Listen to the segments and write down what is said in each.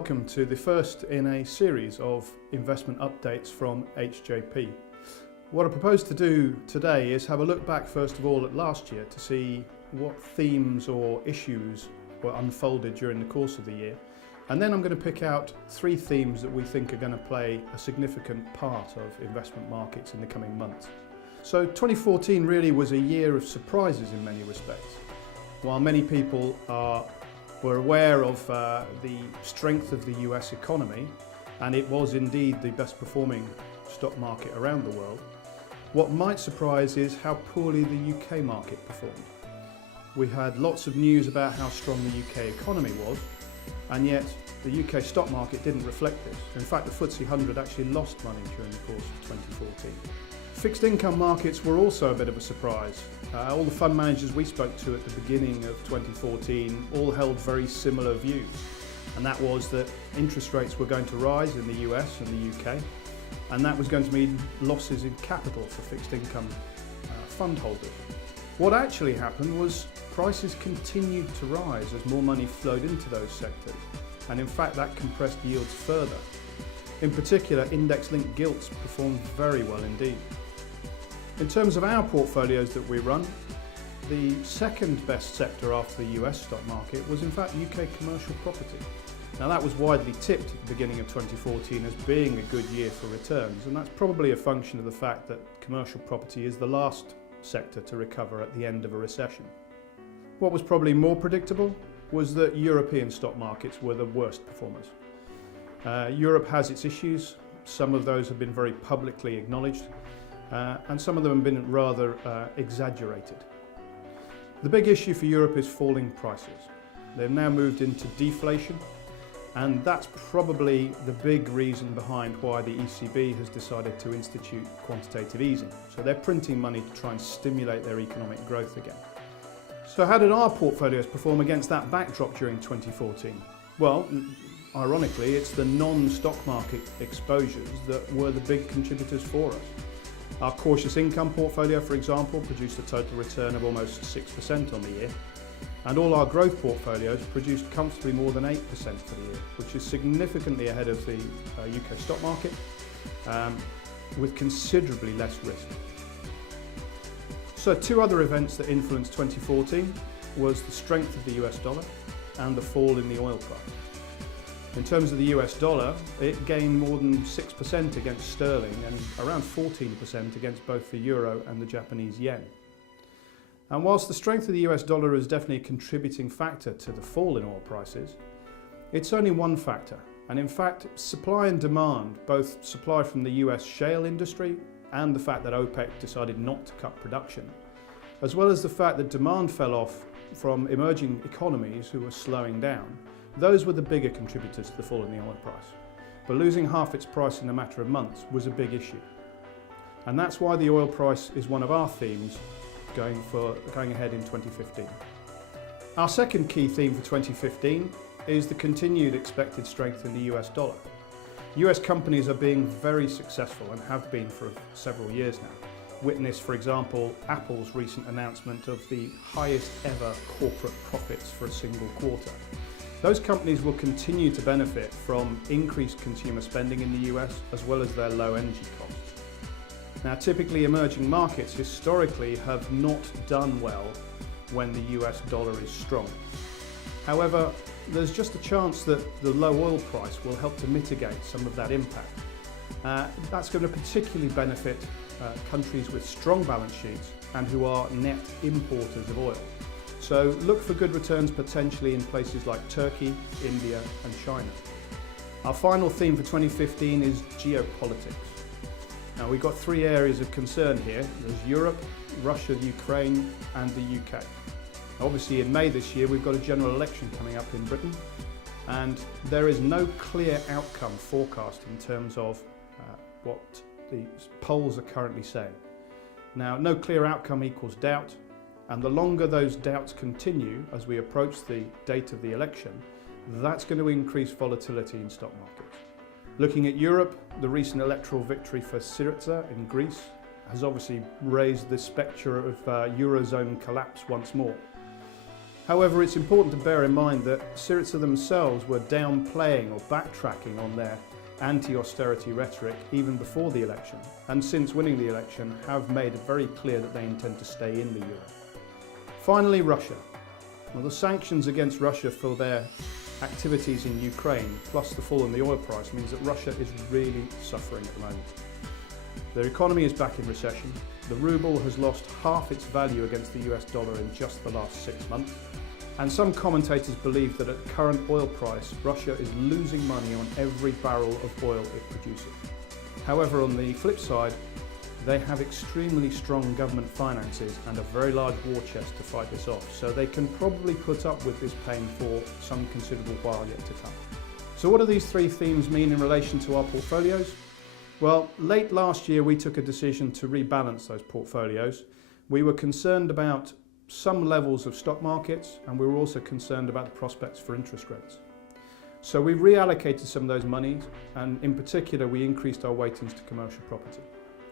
welcome to the first in a series of investment updates from HJP. What I propose to do today is have a look back first of all at last year to see what themes or issues were unfolded during the course of the year. And then I'm going to pick out three themes that we think are going to play a significant part of investment markets in the coming months. So 2014 really was a year of surprises in many respects. While many people were aware of the strength of the US economy, and it was indeed the best performing stock market around the world, what might surprise is how poorly the UK market performed. We had lots of news about how strong the UK economy was, and yet the UK stock market didn't reflect this. In fact, the FTSE 100 actually lost money during the course of 2014. Fixed income markets were also a bit of a surprise. All the fund managers we spoke to at the beginning of 2014 all held very similar views, and that was that interest rates were going to rise in the US and the UK, and that was going to mean losses in capital for fixed income fund holders. What actually happened was prices continued to rise as more money flowed into those sectors, and in fact that compressed yields further. In particular, index-linked gilts performed very well indeed. In terms of our portfolios that we run, the second best sector after the US stock market was in fact UK commercial property. Now that was widely tipped at the beginning of 2014 as being a good year for returns, and that's probably a function of the fact that commercial property is the last sector to recover at the end of a recession. What was probably more predictable was that European stock markets were the worst performers. Europe has its issues. Some of those have been very publicly acknowledged, and some of them have been rather exaggerated. The big issue for Europe is falling prices. They've now moved into deflation, and that's probably the big reason behind why the ECB has decided to institute quantitative easing. So they're printing money to try and stimulate their economic growth again. So how did our portfolios perform against that backdrop during 2014? Well, ironically, it's the non-stock market exposures that were the big contributors for us. Our cautious income portfolio, for example, produced a total return of almost 6% on the year, and all our growth portfolios produced comfortably more than 8% for the year, which is significantly ahead of the UK stock market, with considerably less risk. So two other events that influenced 2014 was the strength of the US dollar and the fall in the oil price. In terms of the US dollar, it gained more than 6% against sterling and around 14% against both the euro and the Japanese yen. And whilst the strength of the US dollar is definitely a contributing factor to the fall in oil prices, it's only one factor. And in fact, supply and demand, both supply from the US shale industry and the fact that OPEC decided not to cut production, as well as the fact that demand fell off from emerging economies who were slowing down, those were the bigger contributors to the fall in the oil price. But losing half its price in a matter of months was a big issue. And that's why the oil price is one of our themes going ahead in 2015. Our second key theme for 2015 is the continued expected strength in the US dollar. US companies are being very successful and have been for several years now. Witness, for example, Apple's recent announcement of the highest ever corporate profits for a single quarter. Those companies will continue to benefit from increased consumer spending in the US as well as their low energy costs. Now, typically emerging markets historically have not done well when the US dollar is strong. However, there's just a chance that the low oil price will help to mitigate some of that impact. That's going to particularly benefit countries with strong balance sheets and who are net importers of oil. So look for good returns potentially in places like Turkey, India and China. Our final theme for 2015 is geopolitics. Now we've got three areas of concern here. There's Europe, Russia, Ukraine and the UK. Obviously in May this year we've got a general election coming up in Britain, and there is no clear outcome forecast in terms of what the polls are currently saying. Now, no clear outcome equals doubt, and the longer those doubts continue as we approach the date of the election, that's going to increase volatility in stock markets. Looking at Europe, the recent electoral victory for Syriza in Greece has obviously raised the spectre of Eurozone collapse once more. However, it's important to bear in mind that Syriza themselves were downplaying or backtracking on their anti-austerity rhetoric even before the election, and since winning the election have made it very clear that they intend to stay in the euro. Finally, Russia. Well, the sanctions against Russia for their activities in Ukraine, plus the fall in the oil price, means that Russia is really suffering at the moment. Their economy is back in recession. The ruble has lost half its value against the US dollar in just the last 6 months. And some commentators believe that at current oil price, Russia is losing money on every barrel of oil it produces. However, on the flip side, they have extremely strong government finances and a very large war chest to fight this off, so they can probably put up with this pain for some considerable while yet to come. So what do these three themes mean in relation to our portfolios? Well, late last year we took a decision to rebalance those portfolios. We were concerned about some levels of stock markets, and we were also concerned about the prospects for interest rates. So we reallocated some of those monies, and in particular we increased our weightings to commercial property.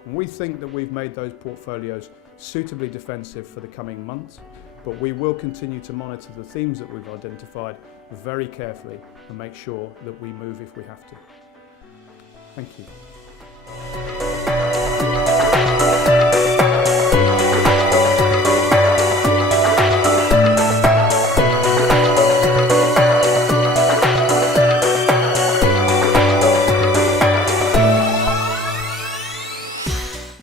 And we think that we've made those portfolios suitably defensive for the coming months, but we will continue to monitor the themes that we've identified very carefully and make sure that we move if we have to. Thank you.